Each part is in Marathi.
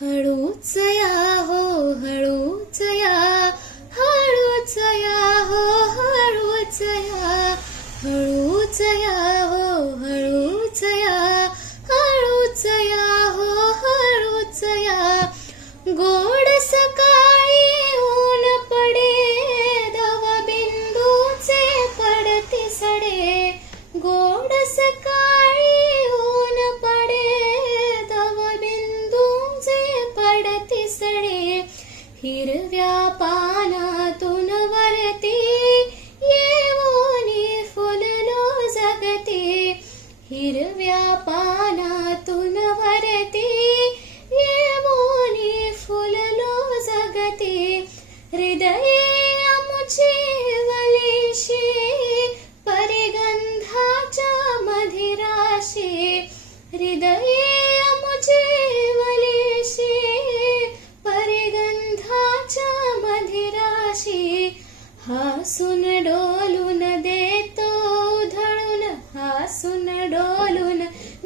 हळूच या हो हळूच या, हळूच या हो हळूच या, हळूच या हो हळूच या, हळूच या हो हळूच या. गोड सकाळी ऊन पडे, दवबिंदूचे पडते सडे. गोड सकाळी ऊन पडे, दवबिंदूचे पडते सडे. हिरव्या पानातून वरती येऊनी फुललो जगते. हिरव्या पानातून वरती येऊनी फुललो जगते. हृदये आमुची वलिशी, परिगंधाच्या मधिराशी. हृदये आमुची वलिशी, परिगंधाच्या मधिराशी. हासून डोलून देतो उधळून, हासून डोलून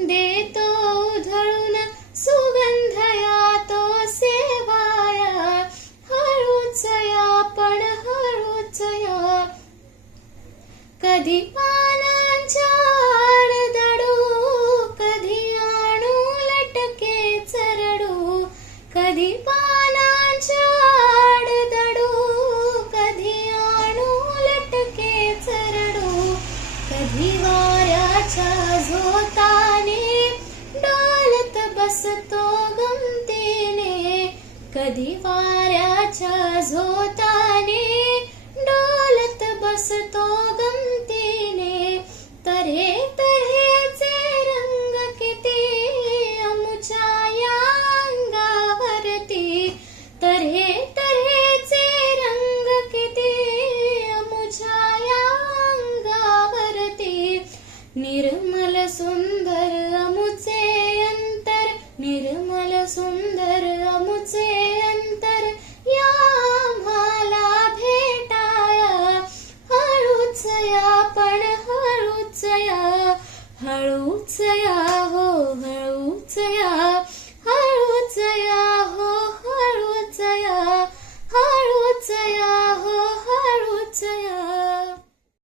देतो उधळून, सुगंध यातो सेवाया. हळूच या पण हळूच या. कधी पानांच्या आडदडू, कधी आणू लटके चरडू. कधी पानांच्या आडदडू, कधी आणू लटके चरडू. कधी वाऱ्याच्या झोताने डोलत बसतो गमतीने. कधी वाऱ्याच्या झोताने डोलत बसतो गमतीने. तऱ्हे तऱ्हेचे रंग किती आमुच्या या अंगावरती. तऱ्हे तऱ्हेचे रंग किती आमुच्या या अंगावरती.